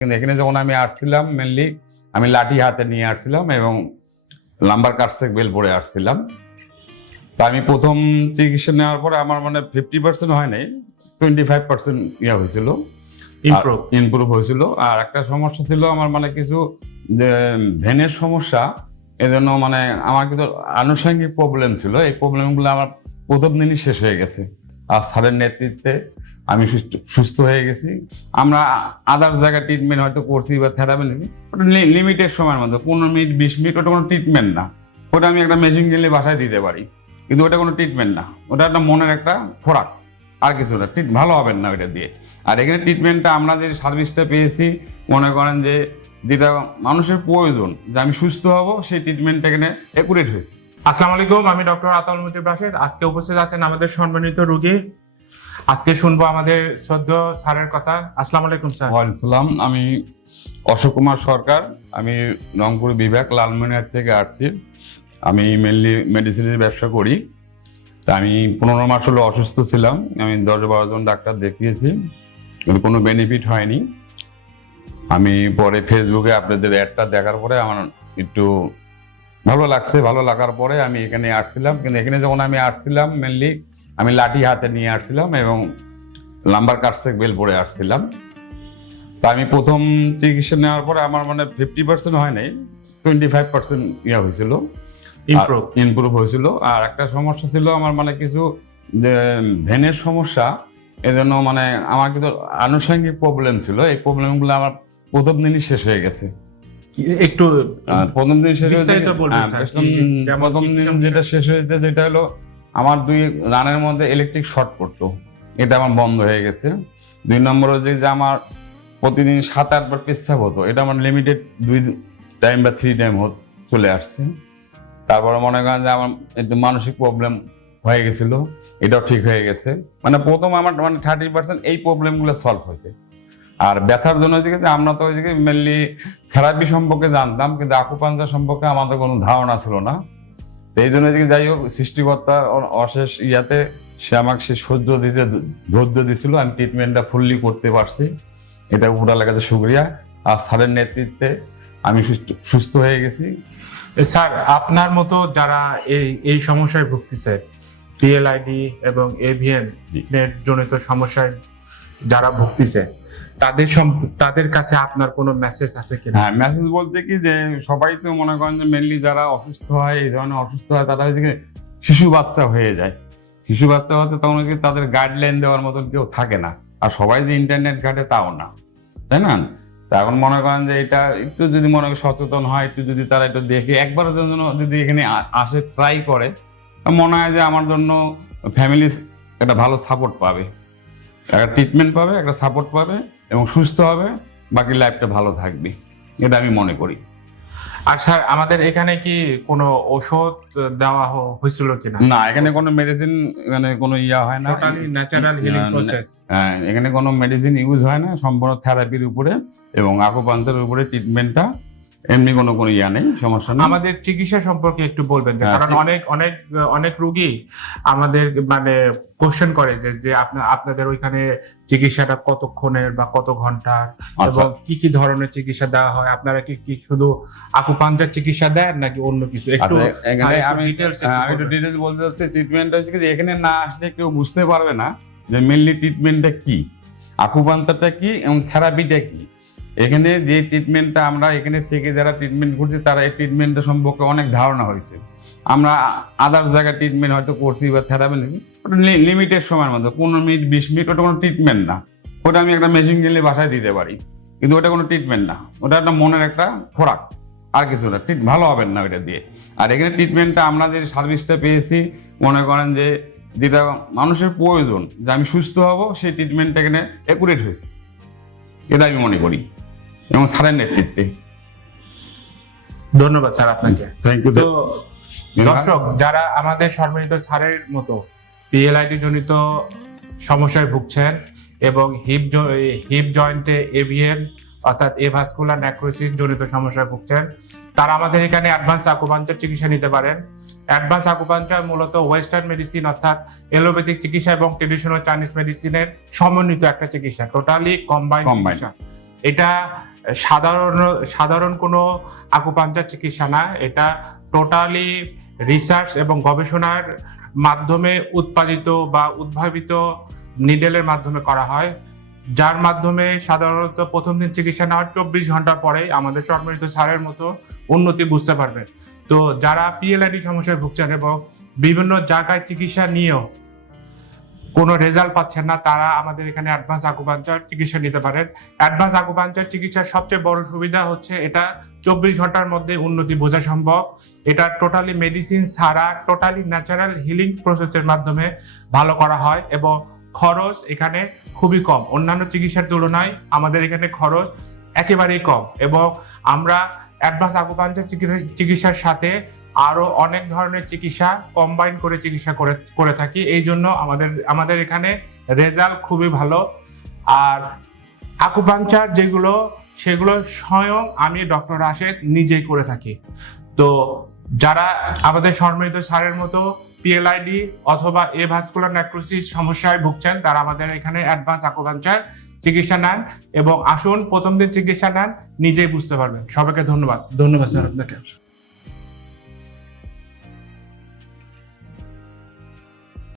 কিন্তু এখানে যখন আমি আসছিলাম মেনলি আমি লাঠি হাতে নিয়ে আসছিলাম এবং লাম্বার কাটসেক বেল পরে আসছিলাম। তা আমি প্রথম চিকিৎসা নেওয়ার পরে আমার 50% হয় নাই, 25% ইয়া হয়েছিল, ইমপ্রুভ হয়েছিল। আর একটা সমস্যা ছিল আমার কিছু যে ভেনের সমস্যা, এজন্য আমার কিছু আনুষঙ্গিক প্রবলেম ছিল। এই প্রবলেমগুলো আমার প্রথম দিনই শেষ হয়ে গেছে। আর স্যারের নেতৃত্বে আমি সুস্থ হয়ে গেছি। আমরা আদার জায়গায় ট্রিটমেন্ট হয়তো করছি বা থেরাপি নিয়েছি, ওটা লিমিটেড সময়ের মধ্যে 15 মিনিট 20 মিনিট, ওটা কোনো ট্রিটমেন্ট না। ওটা আমি একটা মেশিন গেলে বাসায় দিতে পারি, কিন্তু ওটা কোনো ট্রিটমেন্ট না। ওটা একটা মনের একটা খোরাক, আর কিছু না। ভালো হবেন না ওইটা দিয়ে। আর এখানে ট্রিটমেন্টটা আমরা যে সার্ভিসটা পেয়েছি, মনে করেন যে যেটা মানুষের প্রয়োজন, যে আমি সুস্থ হব, সেই ট্রিটমেন্টটা এখানে একুরেট হয়েছে। আসসালামু আলাইকুম, আমি ডক্টর আতাউল মুজিব রাশেদ। আজকে উপস্থিত আছেন আমাদের সম্মানিত রোগী। আজকে শুনবো আমাদের শ্রদ্ধেয় স্যারের কথা। আসসালামু আলাইকুম স্যার। ওয়ালাইকুম আসসালাম। আমি অশোক কুমার সরকার, আমি রংপুর বিভাগ লালমনিরহাট থেকে আসছি। আমি মেনলি মেডিসিনের ব্যবসা করি। তা আমি 15 মাস হলো অসুস্থ ছিলাম। আমি 10-12 জন ডাক্তার দেখিয়েছি, কিন্তু কোনো বেনিফিট হয়নি। আমি পরে ফেসবুকে আপনাদের অ্যাডটা দেখার পরে আমার একটু ভালো লাগছে। ভালো লাগার পরে আমি এখানে আসছিলাম। কিন্তু এখানে যখন আমি আসছিলাম মেনলি আমি লাঠি হাতে নিয়ে আসছিলাম এবং লাম্বার কাটসেক বেল পরে আসছিলাম। তা আমি প্রথম চিকিৎসা নেওয়ার পরে আমার 50% হয় নাই, 25% ইয়া হয়েছিল, ইমপ্রুভ হয়েছিল। আর একটা সমস্যা ছিল আমার কিছু যে ভেনের সমস্যা, এজন্য আমার কিছু আনুষঙ্গিক প্রবলেম ছিল। এই প্রবলেমগুলো আমার প্রথম দিনই শেষ হয়ে গেছে। একটু প্রথম দিন শেষ হয়েছে, প্রথম দিন যেটা শেষ হয়েছে যেটা হলো আমার 2 রানের মধ্যে ইলেকট্রিক শর্ট পড়তো, এটা আমার বন্ধ হয়ে গেছে। 2 নম্বর হচ্ছে যে আমার প্রতিদিন 7-8 বার পেচ্ছাপ হতো, এটা আমার লিমিটেড 2 টাইম বা 3 টাইম চলে আসছে। তারপরে মনে করেন যে আমার একটু মানসিক প্রবলেম হয়ে গেছিল, এটাও ঠিক হয়ে গেছে। প্রথম আমার 30% এই প্রবলেমগুলো সলভ হয়েছে। আর ব্যথার জন্য হচ্ছে যে আমরা তো মেনলি থেরাপি সম্পর্কে জানতাম, কিন্তু আকুপাঞ্চার সম্পর্কে আমাদের কোনো ধারণা ছিল না। তো এই জন্য যাই হোক, সৃষ্টিকর্তার অশেষ ইয়াতে সে আমাকে সে ধৈর্য দিয়েছিল, আমি ট্রিটমেন্টটা ফুললি করতে পারছি। এটা উপরালার কাছে শুকরিয়া। আর স্যারের নেতৃত্বে আমি সুস্থ হয়ে গেছি। স্যার, আপনার মতো যারা এই সমস্যায় ভুগতেছে, পিএলআইডি এবং এভিএন জনিত সমস্যায় যারা ভুগতেছে, তাদের কাছে আপনার কোনো মেসেজ আছে কিনা? হ্যাঁ, মেসেজ বলতে কি যে সবাই তো মনে করেন যে মেনলি যারা অসুস্থ হয়, এই ধরনের অসুস্থ হয়, তারা হচ্ছে শিশু বাচ্চা হয়ে যায়। শিশু বাচ্চা হতে তখন তাদের গাইডলাইন দেওয়ার মতন কেউ থাকে না। আর সবাই যে ইন্টারনেট ঘাটে তাও না, তাই না? তা এখন মনে করেন যে এটা একটু যদি সচেতন হয়, একটু যদি তারা একটু দেখে একবারের জন্য যদি এখানে আসে, ট্রাই করে, মনে হয় যে আমার জন্য ফ্যামিলি একটা ভালো সাপোর্ট পাবে, একটা ট্রিটমেন্ট পাবে, একটা সাপোর্ট পাবে এবং সুস্থ হবে, বাকি লাইফটা ভালো থাকবে, এটা আমি মনে করি। আর স্যার, আমাদের এখানে কি কোনো ওষুধ দেওয়া হয়েছিল কিনা? না, এখানে কোনো মেডিসিন, এখানে কোনো ইয়া হয় না, টোটালি ন্যাচারাল হিলিং প্রসেস। হ্যাঁ, এখানে কোনো মেডিসিন ইউজ হয় না, সম্পূর্ণ থেরাপির উপরে এবং আকুপাঞ্চারের উপরে ট্রিটমেন্টটা। এমনি কোনো ইয়া নেই, সমস্যা নেই। আমাদের চিকিৎসা সম্পর্কে একটু বলবেন, কারণ অনেক রোগী আমাদের কোশ্চেন করে যে আপনাদের ওইখানে চিকিৎসাটা কতক্ষণের বা কত ঘন্টার, এবং কি ধরনের চিকিৎসা দেওয়া হয়? আপনারা কি শুধু আকুপাঞ্চার চিকিৎসা দেন নাকি অন্য কিছু? একটু আমি একটু ডিটেইলস বলতে চাচ্ছি। ট্রিটমেন্টটা হচ্ছে যে এখানে না আসলে কেউ বুঝতে পারবে না যে মেইনলি ট্রিটমেন্টটা কি, আকুপাঞ্চারটা কি এবং থেরাপিটা কি। এখানে যে ট্রিটমেন্টটা আমরা এখানে থেকে যারা ট্রিটমেন্ট করছি, তারা এই ট্রিটমেন্টটা সম্পর্কে অনেক ধারণা হয়েছে। আমরা আদার জায়গায় ট্রিটমেন্ট হয়তো করছি বা থেরাপি নিয়েছি, ওটা লিমিটেড সময়ের মধ্যে 15 মিনিট 20 মিনিট, ওটা কোনো ট্রিটমেন্ট না। ওটা আমি একটা মেশিন গেলে বাসায় দিতে পারি, কিন্তু ওটা কোনো ট্রিটমেন্ট না। ওটা একটা মনের একটা খোরাক, আর কিছু না। ভালো হবেন না ওইটা দিয়ে। আর এখানে ট্রিটমেন্টটা আমরা যে সার্ভিসটা পেয়েছি, মনে করেন যে যেটা মানুষের প্রয়োজন, যে আমি সুস্থ হব, সেই ট্রিটমেন্টটা এখানে একুরেট হয়েছে, এটা আমি মনে করি, এবং স্যারের নেতৃত্বে। ধন্যবাদ স্যার আপনাকে। Thank you. তো দর্শক, যারা আমাদের সম্মানিত স্যারের মতো পিএলআইডি জনিত সমস্যায় ভুগছেন এবং হিপ জয়েন্টে এভিএন অর্থাৎ এভাস্কুলার নেক্রোসিস জনিত সমস্যায় ভুগছেন, তারা আমাদের এখানে অ্যাডভান্স আকুপাঞ্চার চিকিৎসা নিতে পারেন। অ্যাডভান্স আকুপাঞ্চার মূলত ওয়েস্টার্ন মেডিসিন অর্থাৎ এলোপ্যাথিক চিকিৎসা এবং ট্রেডিশনাল চাইনিজ মেডিসিনের সমন্বিত একটা চিকিৎসা, টোটালি কম্বাইন্ড চিকিৎসা। এটা সাধারণ কোনো আকুপাঞ্চার চিকিৎসা না, এটা টোটালি রিসার্চ এবং গবেষণার মাধ্যমে উৎপাদিত বা উদ্ভাবিত নিডেলের মাধ্যমে করা হয়, যার মাধ্যমে সাধারণত প্রথম দিন চিকিৎসা নেওয়ার 24 ঘন্টা পরে আমাদের সম্মানিত স্যারের মতো উন্নতি বুঝতে পারবেন। তো যারা পিএলআইডি সমস্যায় ভুগছেন এবং বিভিন্ন জায়গায় চিকিৎসা নিয়েও কোনো রেজাল্ট পাচ্ছেন না, তারা আমাদের এখানে অ্যাডভান্স আকুপাঞ্চার চিকিৎসা নিতে পারেন। অ্যাডভান্স আকুপাঞ্চার চিকিৎসার সবচেয়ে বড় সুবিধা হচ্ছে এটা 24 ঘন্টার মধ্যে উন্নতি বোঝা সম্ভব। এটা টোটালি মেডিসিন ছাড়া টোটালি ন্যাচারাল হিলিং প্রসেসের মাধ্যমে ভালো করা হয় এবং খরচ এখানে খুবই কম। অন্যান্য চিকিৎসার তুলনায় আমাদের এখানে খরচ একেবারেই কম এবং আমরা অ্যাডভান্স আকুপাঞ্চার চিকিৎসার সাথে আরো অনেক ধরনের চিকিৎসা কম্বাইন করে চিকিৎসা করে থাকি। এই জন্য আমাদের এখানে রেজাল্ট খুবই ভালো। আর আকুপাঞ্চার সেগুলো স্বয়ং আমি ডক্টর রাশেদ নিজেই করে থাকি। তো যারা আমাদের সম্মানিত স্যারের মতো পিএলআইডি অথবা এভাস্কুলার নেক্রোসিস সমস্যায় ভুগছেন, তারা আমাদের এখানে অ্যাডভান্স আকুপাঞ্চার চিকিৎসা নেন এবং আসুন প্রথম দিন চিকিৎসা নেন, নিজেই বুঝতে পারবেন। সবাইকে ধন্যবাদ স্যার আপনাকে।